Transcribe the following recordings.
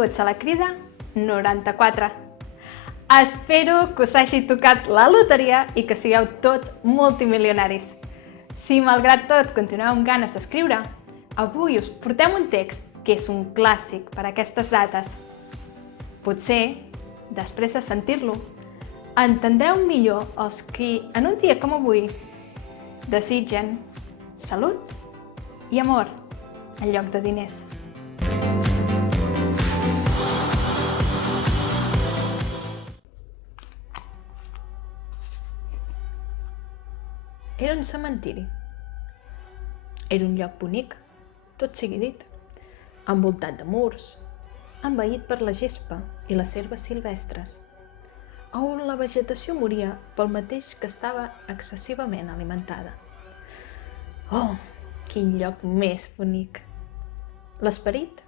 Benvinguts a la crida 94. Espero que us hagi tocat la loteria i que sigueu tots multimilionaris. Si malgrat tot continueu amb ganes d'escriure, avui us portem un text que és un clàssic per a aquestes dates. Potser, després de sentir-lo, entendreu millor els qui, en un dia com avui, desitgen salut i amor en lloc de diners. Era un cementiri. Era un lloc bonic, tot sigui dit, envoltat de murs, envaït per la gespa i les herbes silvestres, on la vegetació moria pel mateix que estava excessivament alimentada. Oh, quin lloc més bonic! L'esperit,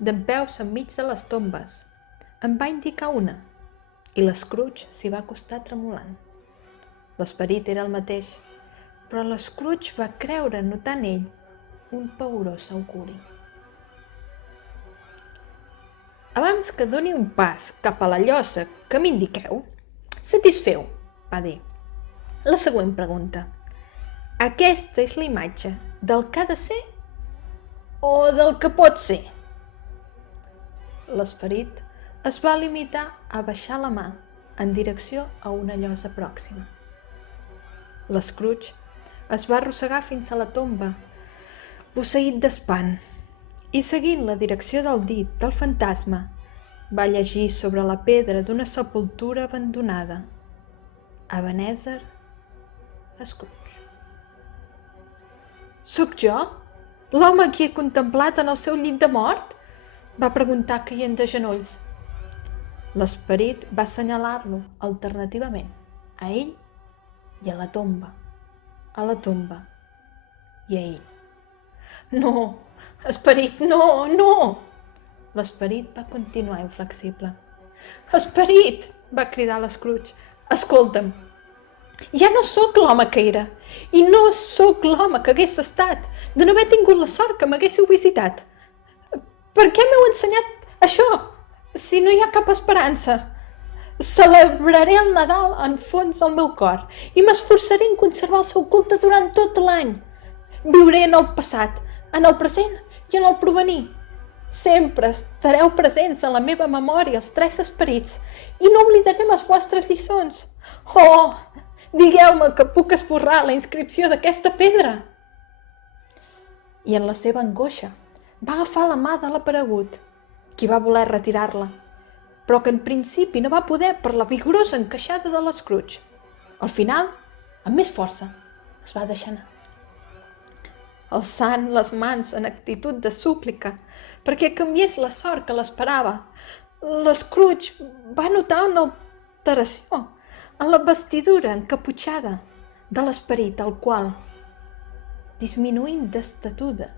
dempeus enmig de les tombes, en va indicar una, i l'Scrooge s'hi va acostar tremolant. L'esperit era el mateix, però l'Scrooge va creure notar en ell un paorós auguri. Abans que doni un pas cap a la llosa que m'indiqueu, satisfeu, va dir, la següent pregunta. Aquesta és la imatge del que ha de ser o del que pot ser? L'esperit es va limitar a baixar la mà en direcció a una llosa pròxima. L'Scrooge es va arrossegar fins a la tomba, posseït d'espant, i seguint la direcció del dit del fantasma, va llegir sobre la pedra d'una sepultura abandonada, Ebenezer Scrooge. «Sóc jo? L'home qui he contemplat en el seu llit de mort?» va preguntar caient de genolls. L'esperit va assenyalar-lo alternativament a ell i a la tomba i a ell. «No, esperit, no, no!» L'esperit va continuar inflexible. «Esperit!» va cridar l'Scrooge. «Escolta'm, ja no sóc l'home que era, i no sóc l'home que hagués estat de no haver tingut la sort que m'haguéssiu visitat. Per què m'heu ensenyat això, si no hi ha cap esperança? Celebraré el Nadal en fons al meu cor i m'esforçaré en conservar el seu culte durant tot l'any. Viuré en el passat, en el present i en el provenir. Sempre estareu presents en la meva memòria els tres esperits i no oblidaré les vostres lliçons. Oh, digueu-me que puc esborrar la inscripció d'aquesta pedra!» I en la seva angoixa va agafar la mà de l'aparegut, qui va voler retirar-la, però que en principi no va poder per la vigorosa encaixada de l'Scrooge. Al final, amb més força, es va deixar anar. Alçant les mans en actitud de súplica perquè canviés la sort que l'esperava, l'Scrooge va notar una alteració en la vestidura encaputxada de l'esperit, el qual, disminuint d'estatura,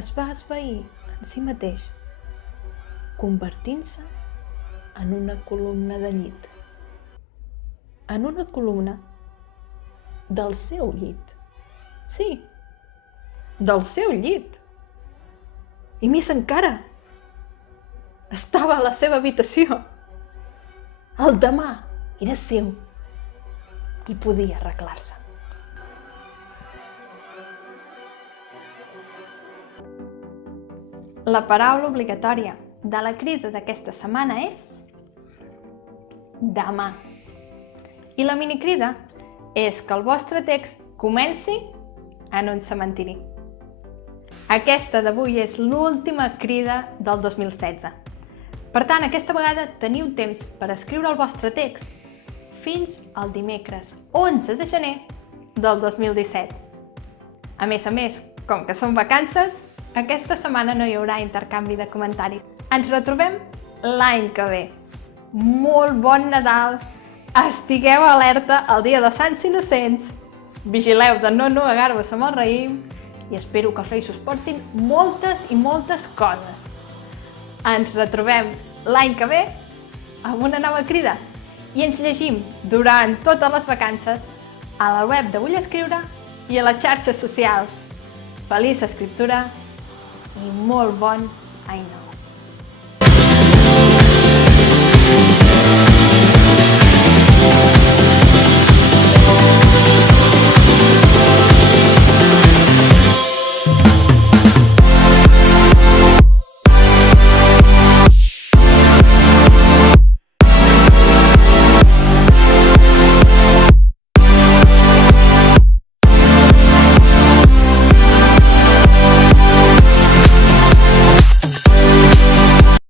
es va esvair en si mateix, convertint-se en una columna de llit. En una columna del seu llit. Sí, del seu llit. I més encara, estava a la seva habitació. El demà era seu i podia arreglar-se. La paraula obligatòria de la crida d'aquesta setmana és demà. I la minicrida és que el vostre text comenci en un cementiri. Aquesta d'avui és l'última crida del 2016. Per tant, aquesta vegada teniu temps per escriure el vostre text fins al dimecres 11 de gener del 2017. A més, com que són vacances, aquesta setmana no hi haurà intercanvi de comentaris. Ens retrobem l'any que ve. Molt bon Nadal! Estigueu alerta el dia de Sants Innocents. Vigileu de no negar-vos amb el raïm i espero que els Reis us portin moltes i moltes coses. Ens retrobem l'any que ve amb una nova crida i ens llegim durant totes les vacances a la web de Vull Escriure i a les xarxes socials. Feliç escriptura i molt bon any nou!